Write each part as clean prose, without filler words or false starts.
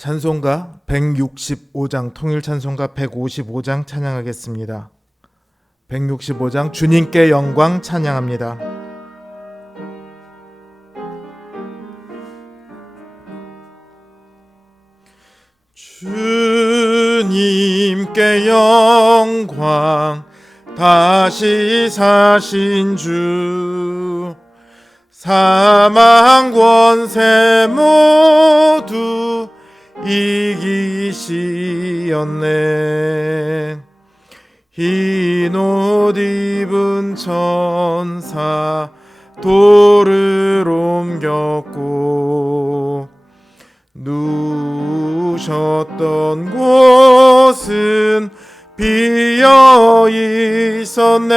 찬송가 165장, 통일찬송가 155장 찬양하겠습니다. 165장 주님께 영광 찬양합니다. 주님께 영광, 다시 사신 주, 사망 권세 모두 이기시었네. 흰 옷 입은 천사 돌을 옮겼고, 누우셨던 곳은 비어 있었네.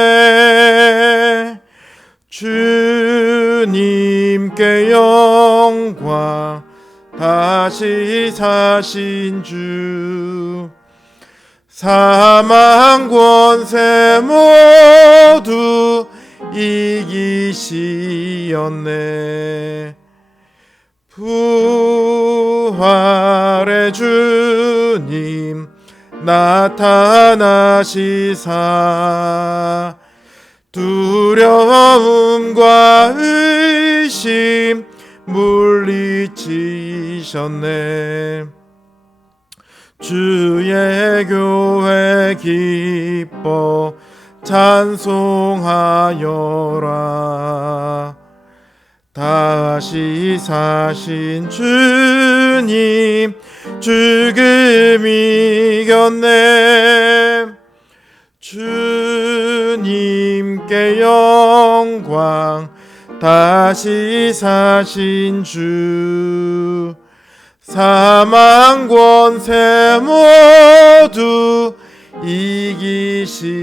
주님께 영광, 다시 사신 주, 사망 권세 모두 이기시었네. 부활의 주님 나타나시사 두려움과 의심 물리치셨네. 주의 교회 기뻐 찬송하여라. 다시 사신 주님 죽음 이겼네. 주님께 영광, 다시 사신 주, 사망 권세 모두 이기시었네.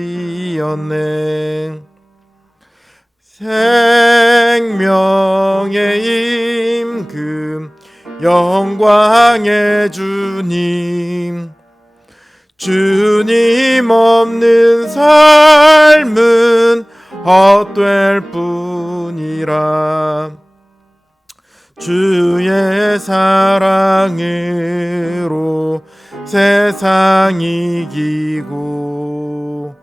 생명의 임금, 영광의 주님, 주님 없는 삶은 헛될 뿐이라. 주의 사랑으로 세상 이기고,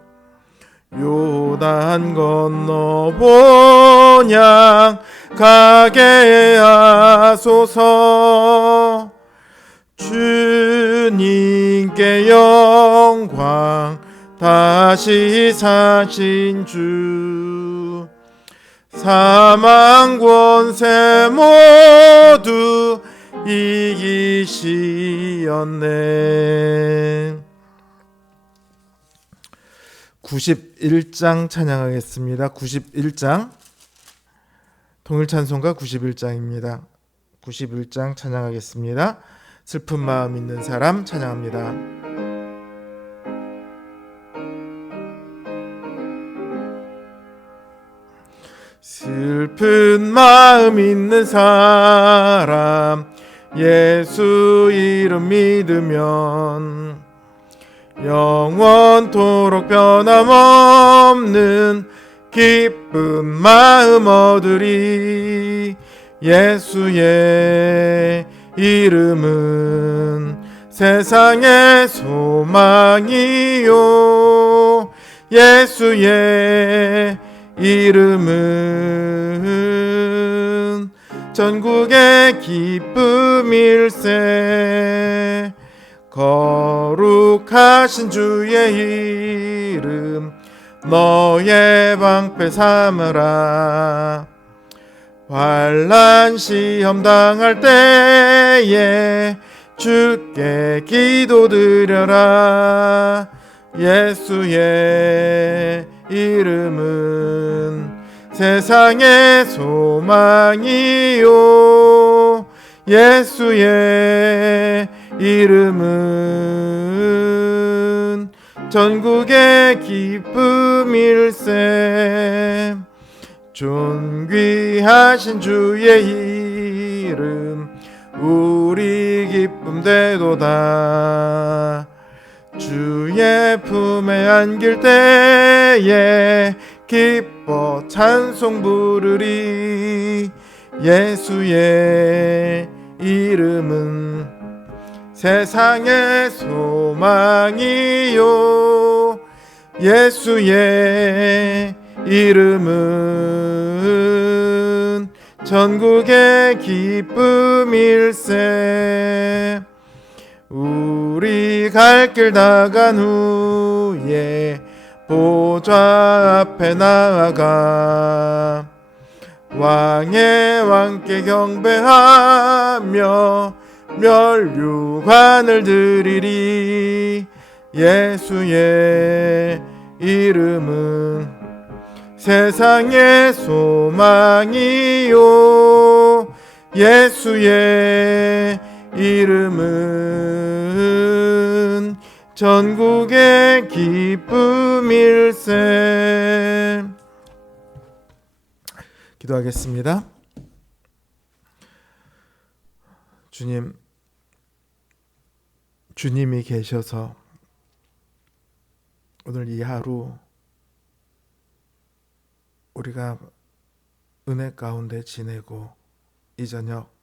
요단 건너 본향 가게 하소서. 주님께 영광, 다시 사신 주, 사망 권세 모두 이기시었네. 91장 찬양하겠습니다. 91장, 통일찬송가 91장입니다. 91장 찬양하겠습니다. 슬픈 마음 있는 사람 찬양합니다. 슬픈 마음 있는 사람, 예수 이름 믿으면 영원토록 변함없는 기쁜 마음 얻으리. 예수의 이름은 세상의 소망이요, 예수의 이름은 전국의 기쁨일세. 거룩하신 주의 이름 너의 방패 삼으라. 환난 시험 당할 때에 주께 기도드려라. 예수의 이름은 세상의 소망이요, 예수의 이름은 전국의 기쁨일세. 존귀하신 주의 이름 우리 기쁨 되도다. 주의 품에 안길 때에 기뻐 찬송 부르리. 예수의 이름은 세상의 소망이요 예수의 이름은 전국의 기쁨일세. 우리 갈 길 나간 후에 보좌 앞에 나아가 왕의 왕께 경배하며 멸류관을 드리리. 예수의 이름은 세상의 소망이요 예수의 이름은 전국의 기쁨일세. 기도하겠습니다. 주님이 계셔서 오늘 이 하루 우리가 은혜 가운데 지내고 이 저녁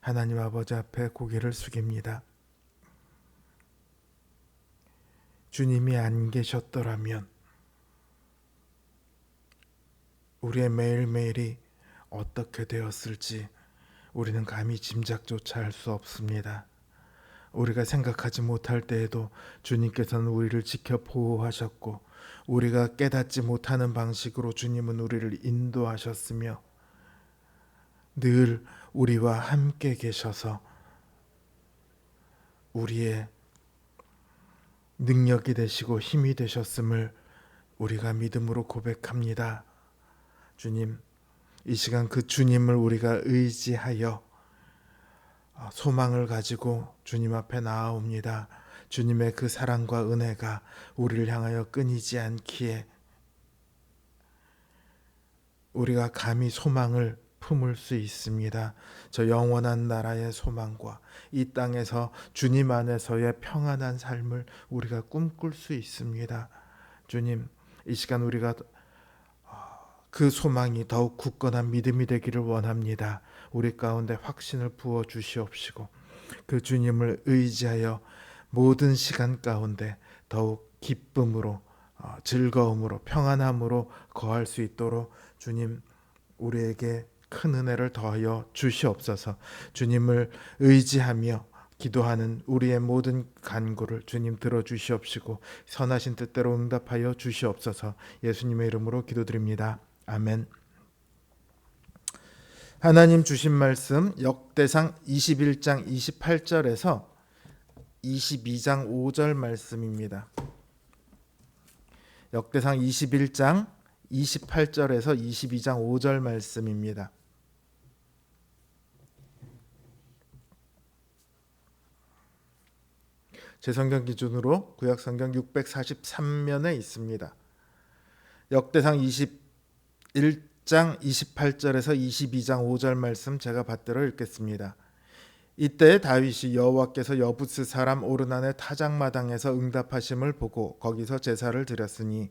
하나님 아버지 앞에 고개를 숙입니다. 주님이 안 계셨더라면 우리의 매일매일이 어떻게 되었을지 우리는 감히 짐작조차 할 수 없습니다. 우리가 생각하지 못할 때에도 주님께서는 우리를 지켜 보호하셨고 우리가 깨닫지 못하는 방식으로 주님은 우리를 인도하셨으며 늘 우리와 함께 계셔서 우리의 능력이 되시고 힘이 되셨음을 우리가 믿음으로 고백합니다. 주님, 이 시간 그 주님을 우리가 의지하여 소망을 가지고 주님 앞에 나아옵니다. 주님의 그 사랑과 은혜가 우리를 향하여 끊이지 않기에 우리가 감히 소망을 품을 수 있습니다. 저 영원한 나라의 소망과 이 땅에서 주님 안에서의 평안한 삶을 우리가 꿈꿀 수 있습니다. 주님, 이 시간 우리가 그 소망이 더욱 굳건한 믿음이 되기를 원합니다. 우리 가운데 확신을 부어 주시옵시고 그 주님을 의지하여 모든 시간 가운데 더욱 기쁨으로 즐거움으로 평안함으로 거할 수 있도록 주님 우리에게 큰 은혜를 더하여 주시옵소서. 주님을 의지하며 기도하는 우리의 모든 간구를 주님 들어주시옵시고 선하신 뜻대로 응답하여 주시옵소서. 예수님의 이름으로 기도드립니다. 아멘. 하나님 주신 말씀 역대상 21장 28절에서 22장 5절 말씀입니다. 역대상 21장 28절에서 22장 5절 말씀입니다. 제 성경 기준으로 구약 성경 643면에 있습니다. 역대상 21장 28절에서 22장 5절 말씀 제가 받들어 읽겠습니다. 이때 다윗이 여호와께서 여부스 사람 오르난의 타작마당에서 응답하심을 보고 거기서 제사를 드렸으니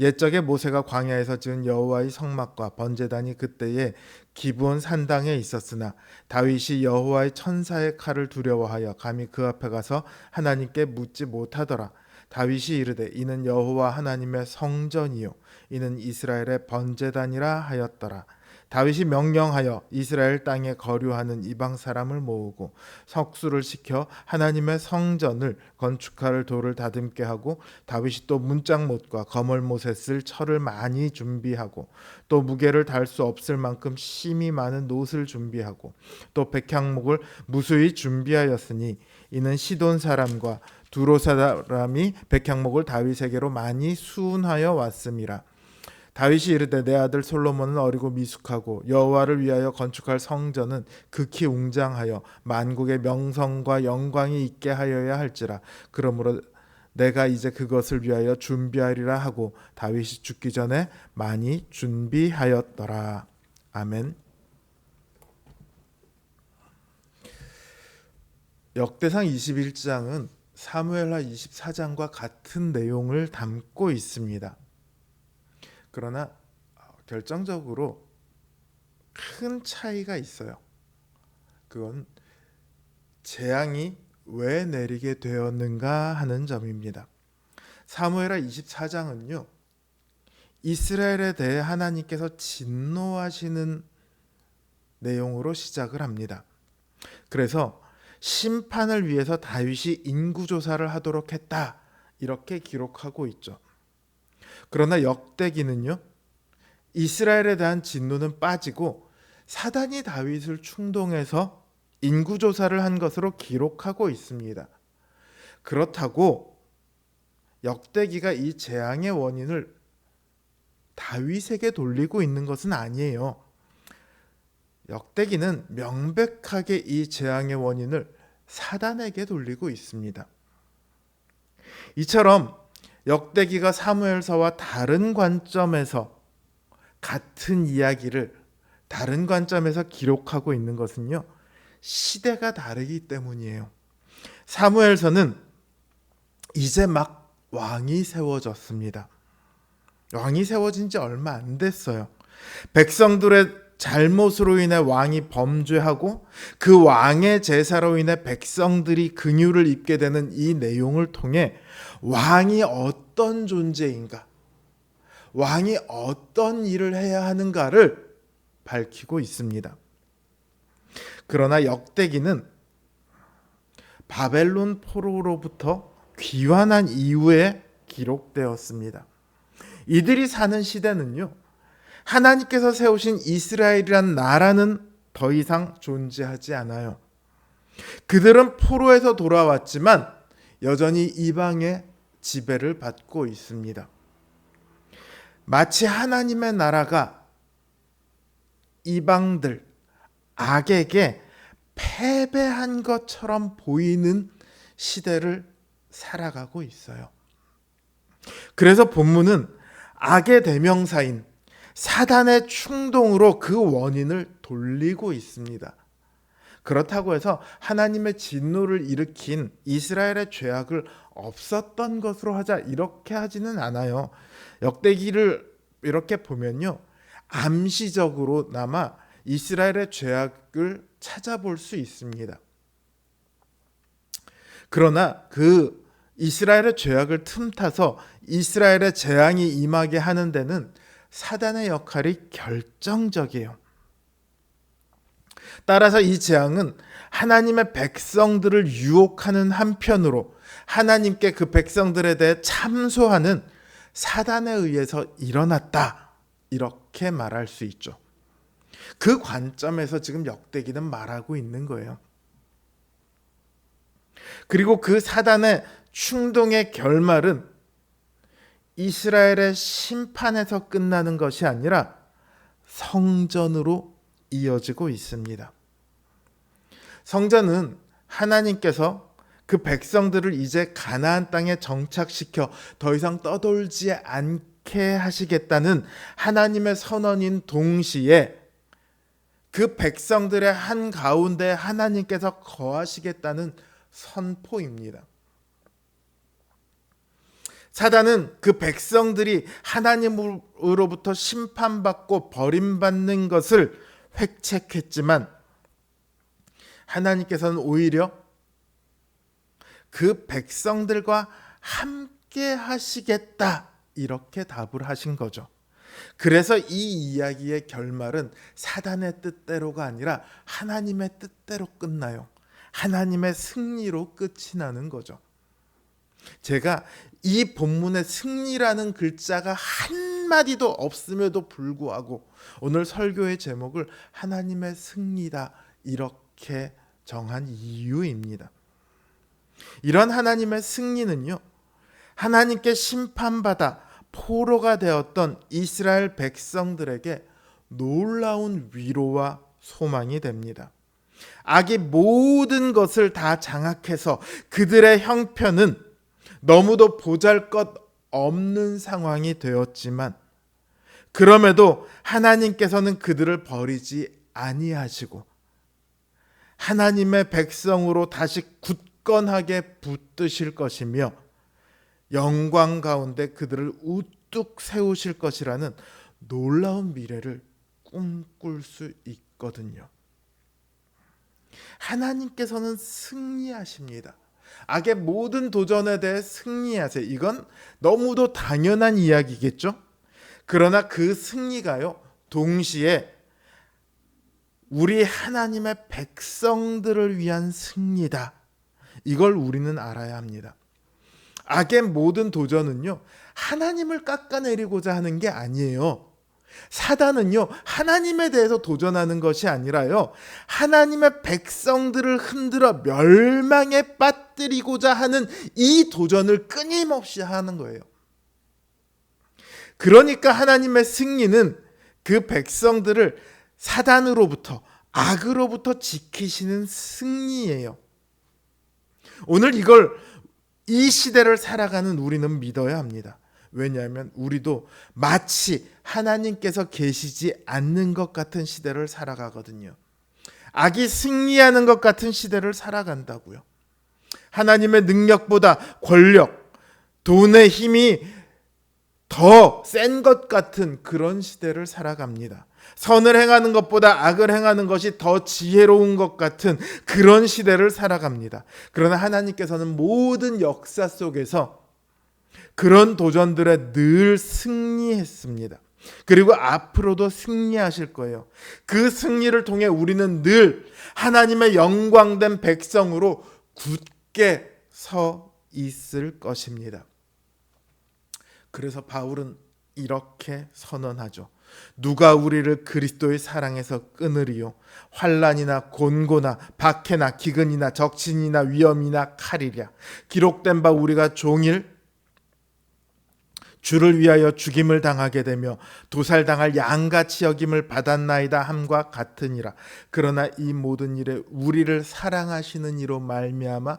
옛적에 모세가 광야에서 지은 여호와의 성막과 번제단이 그때에 기브온 산당에 있었으나 다윗이 여호와의 천사의 칼을 두려워하여 감히 그 앞에 가서 하나님께 묻지 못하더라. 다윗이 이르되 이는 여호와 하나님의 성전이요 이는 이스라엘의 번제단이라 하였더라. 다윗이 명령하여 이스라엘 땅에 거류하는 이방 사람을 모으고 석수를 시켜 하나님의 성전을 건축할 돌을 다듬게 하고 다윗이 또 문짝못과 거멀못에 쓸 철을 많이 준비하고 또 무게를 달 수 없을 만큼 심이 많은 놋을 준비하고 또 백향목을 무수히 준비하였으니 이는 시돈 사람과 두로 사람이 백향목을 다윗에게로 많이 수운하여 왔음이라. 다윗이 이르되 내 아들 솔로몬은 어리고 미숙하고 여호와를 위하여 건축할 성전은 극히 웅장하여 만국의 명성과 영광이 있게 하여야 할지라. 그러므로 내가 이제 그것을 위하여 준비하리라 하고 다윗이 죽기 전에 많이 준비하였더라. 아멘. 역대상 21장은 사무엘하 24장과 같은 내용을 담고 있습니다. 그러나 결정적으로 큰 차이가 있어요. 그건 재앙이 왜 내리게 되었는가 하는 점입니다. 사무엘하 24장은요. 이스라엘에 대해 하나님께서 진노하시는 내용으로 시작을 합니다. 그래서 심판을 위해서 다윗이 인구조사를 하도록 했다, 이렇게 기록하고 있죠. 그러나 역대기는요, 이스라엘에 대한 진노는 빠지고 사단이 다윗을 충동해서 인구조사를 한 것으로 기록하고 있습니다. 그렇다고 역대기가 이 재앙의 원인을 다윗에게 돌리고 있는 것은 아니에요. 역대기는 명백하게 이 재앙의 원인을 사단에게 돌리고 있습니다. 이처럼 역대기가 사무엘서와 다른 관점에서 같은 이야기를 다른 관점에서 기록하고 있는 것은요, 시대가 다르기 때문이에요. 사무엘서는 이제 막 왕이 세워졌습니다. 왕이 세워진 지 얼마 안 됐어요. 백성들의 잘못으로 인해 왕이 범죄하고 그 왕의 제사로 인해 백성들이 긍휼을 입게 되는 이 내용을 통해 왕이 어떤 존재인가, 왕이 어떤 일을 해야 하는가를 밝히고 있습니다. 그러나 역대기는 바벨론 포로로부터 귀환한 이후에 기록되었습니다. 이들이 사는 시대는요, 하나님께서 세우신 이스라엘이란 나라는 더 이상 존재하지 않아요. 그들은 포로에서 돌아왔지만 여전히 이방의 지배를 받고 있습니다. 마치 하나님의 나라가 이방들, 악에게 패배한 것처럼 보이는 시대를 살아가고 있어요. 그래서 본문은 악의 대명사인 사단의 충동으로 그 원인을 돌리고 있습니다. 그렇다고 해서 하나님의 진노를 일으킨 이스라엘의 죄악을 없었던 것으로 하자, 이렇게 하지는 않아요. 역대기를 이렇게 보면요, 암시적으로나마 이스라엘의 죄악을 찾아볼 수 있습니다. 그러나 그 이스라엘의 죄악을 틈타서 이스라엘의 재앙이 임하게 하는 데는 사단의 역할이 결정적이에요. 따라서 이 재앙은 하나님의 백성들을 유혹하는 한편으로 하나님께 그 백성들에 대해 참소하는 사단에 의해서 일어났다, 이렇게 말할 수 있죠. 그 관점에서 지금 역대기는 말하고 있는 거예요. 그리고 그 사단의 충동의 결말은 이스라엘의 심판에서 끝나는 것이 아니라 성전으로 이어지고 있습니다. 성전은 하나님께서 그 백성들을 이제 가나안 땅에 정착시켜 더 이상 떠돌지 않게 하시겠다는 하나님의 선언인 동시에 그 백성들의 한가운데 하나님께서 거하시겠다는 선포입니다. 사단은 그 백성들이 하나님으로부터 심판받고 버림받는 것을 획책했지만 하나님께서는 오히려 그 백성들과 함께 하시겠다, 이렇게 답을 하신 거죠. 그래서 이 이야기의 결말은 사단의 뜻대로가 아니라 하나님의 뜻대로 끝나요. 하나님의 승리로 끝이 나는 거죠. 제가 이 본문에 승리라는 글자가 한마디도 없음에도 불구하고 오늘 설교의 제목을 하나님의 승리다, 이렇게 정한 이유입니다. 이런 하나님의 승리는요, 하나님께 심판받아 포로가 되었던 이스라엘 백성들에게 놀라운 위로와 소망이 됩니다. 악이 모든 것을 다 장악해서 그들의 형편은 너무도 보잘것없는 상황이 되었지만 그럼에도 하나님께서는 그들을 버리지 아니하시고 하나님의 백성으로 다시 굳건하게 붙드실 것이며 영광 가운데 그들을 우뚝 세우실 것이라는 놀라운 미래를 꿈꿀 수 있거든요. 하나님께서는 승리하십니다. 악의 모든 도전에 대해 승리하세요. 이건 너무도 당연한 이야기겠죠? 그러나 그 승리가요, 동시에 우리 하나님의 백성들을 위한 승리다. 이걸 우리는 알아야 합니다. 악의 모든 도전은요, 하나님을 깎아내리고자 하는 게 아니에요. 사단은요, 하나님에 대해서 도전하는 것이 아니라요, 하나님의 백성들을 흔들어 멸망에 빠뜨리고자 하는 이 도전을 끊임없이 하는 거예요. 그러니까 하나님의 승리는 그 백성들을 사단으로부터, 악으로부터 지키시는 승리예요. 오늘 이 시대를 살아가는 우리는 믿어야 합니다. 왜냐하면 우리도 마치 하나님께서 계시지 않는 것 같은 시대를 살아가거든요. 악이 승리하는 것 같은 시대를 살아간다고요. 하나님의 능력보다 권력, 돈의 힘이 더 센 것 같은 그런 시대를 살아갑니다. 선을 행하는 것보다 악을 행하는 것이 더 지혜로운 것 같은 그런 시대를 살아갑니다. 그러나 하나님께서는 모든 역사 속에서 그런 도전들에 늘 승리했습니다. 그리고 앞으로도 승리하실 거예요. 그 승리를 통해 우리는 늘 하나님의 영광된 백성으로 굳게 서 있을 것입니다. 그래서 바울은 이렇게 선언하죠. 누가 우리를 그리스도의 사랑에서 끊으리요? 환난이나 곤고나 박해나 기근이나 적신이나 위험이나 칼이랴. 기록된 바 우리가 종일 주를 위하여 죽임을 당하게 되며 도살당할 양같이 여김을 받았나이다 함과 같으니라. 그러나 이 모든 일에 우리를 사랑하시는 이로 말미암아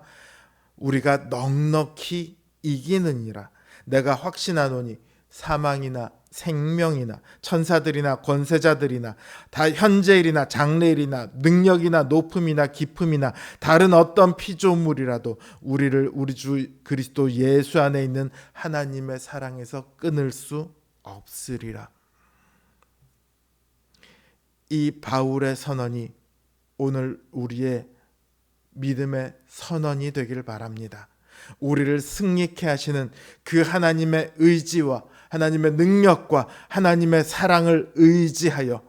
우리가 넉넉히 이기느니라. 내가 확신하노니 사망이나 생명이나 천사들이나 권세자들이나 다 현재일이나 장래일이나 능력이나 높음이나 깊음이나 다른 어떤 피조물이라도 우리를 우리 주 그리스도 예수 안에 있는 하나님의 사랑에서 끊을 수 없으리라. 이 바울의 선언이 오늘 우리의 믿음의 선언이 되길 바랍니다. 우리를 승리케 하시는 그 하나님의 의지와 하나님의 능력과 하나님의 사랑을 의지하여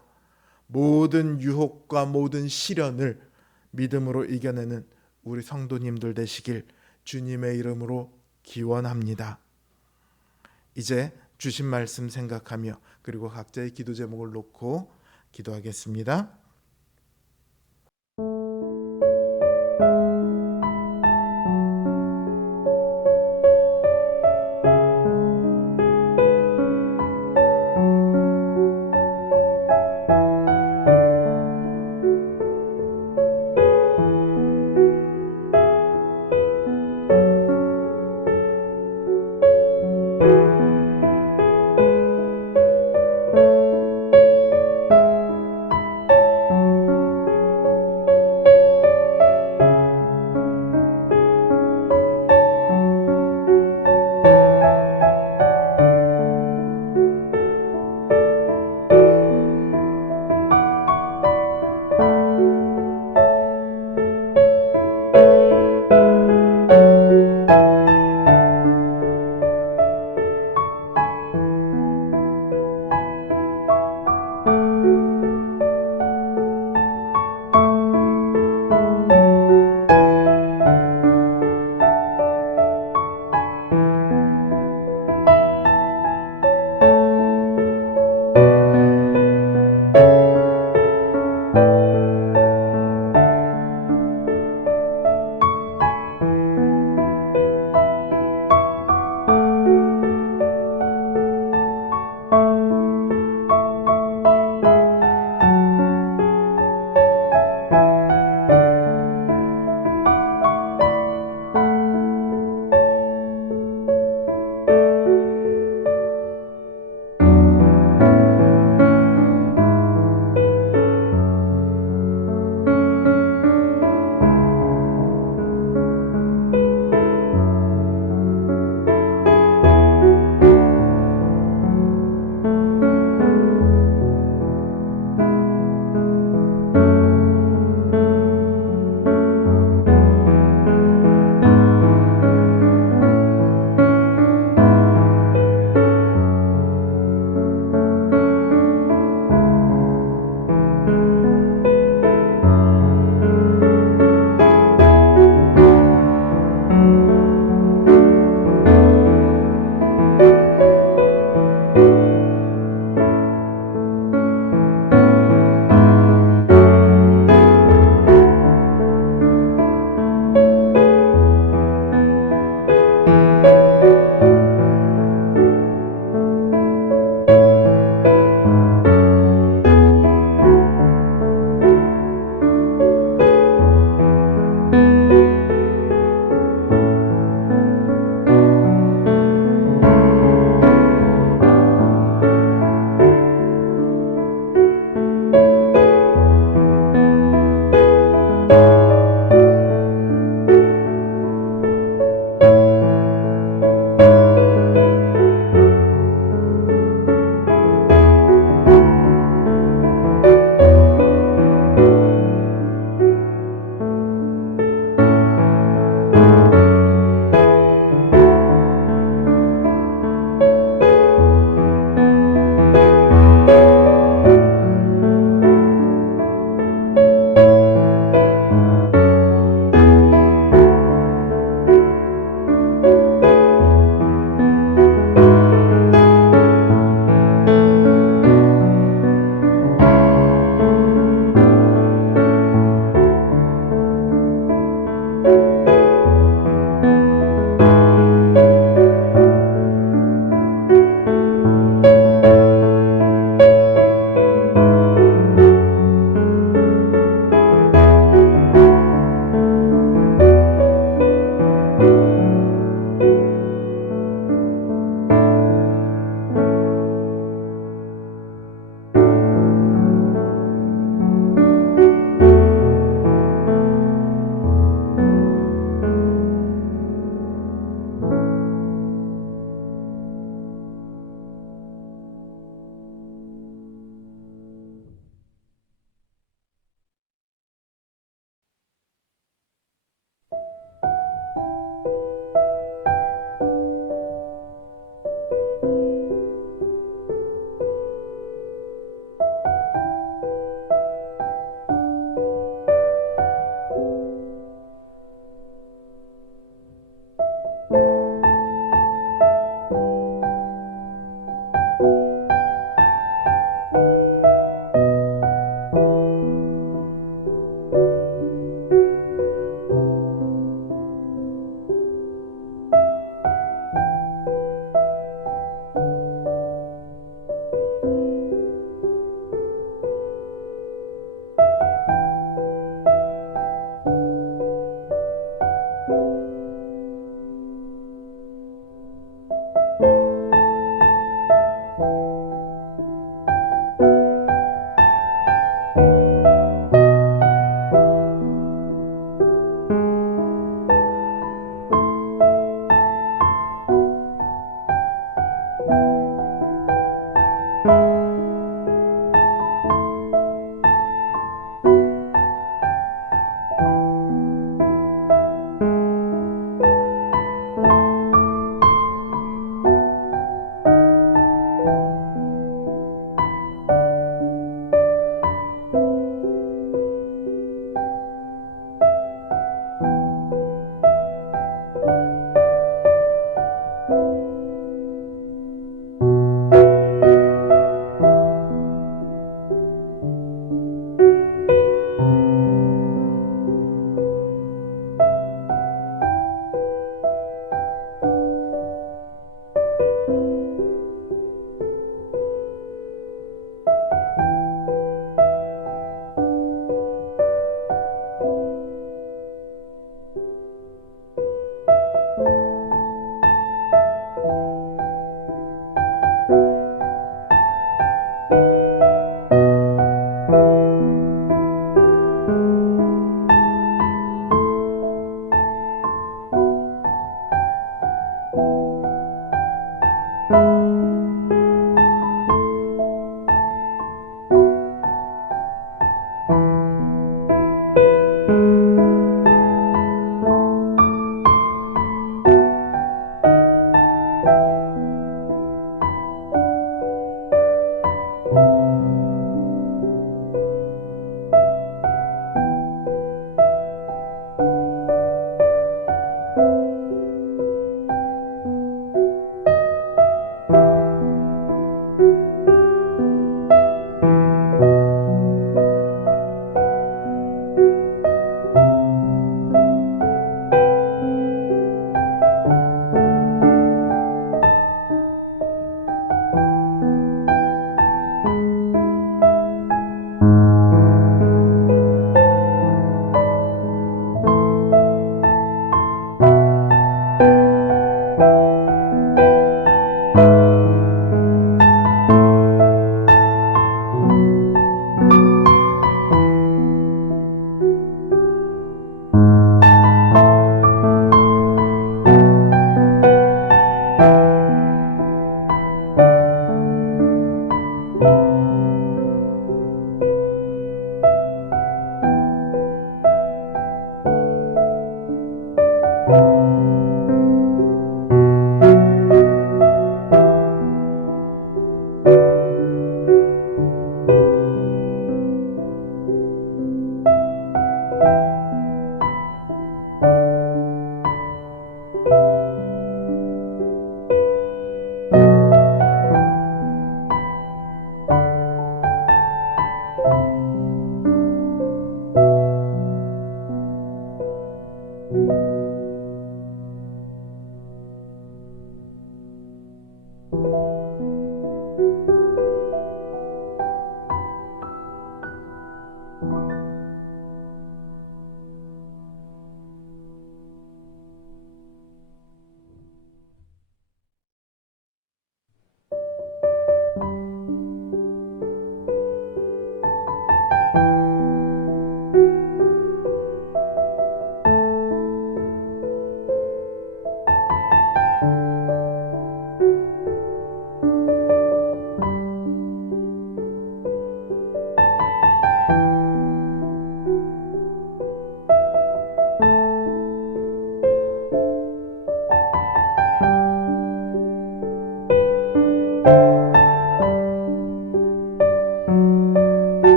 모든 유혹과 모든 시련을 믿음으로 이겨내는 우리 성도님들 되시길 주님의 이름으로 기원합니다. 이제 주신 말씀 생각하며 그리고 각자의 기도 제목을 놓고 기도하겠습니다.